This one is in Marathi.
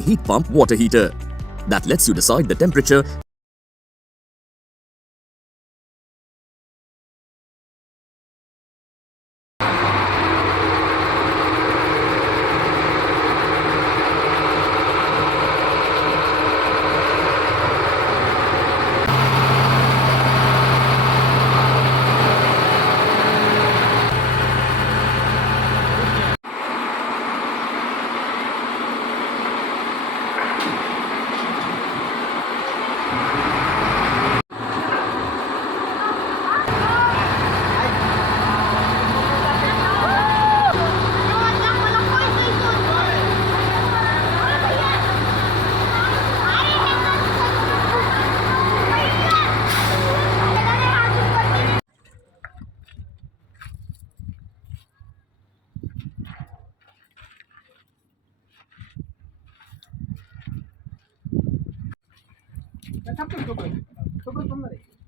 heat pump water heater that lets you decide the temperature थांबतो तोपर्यंत थांबणार आहे.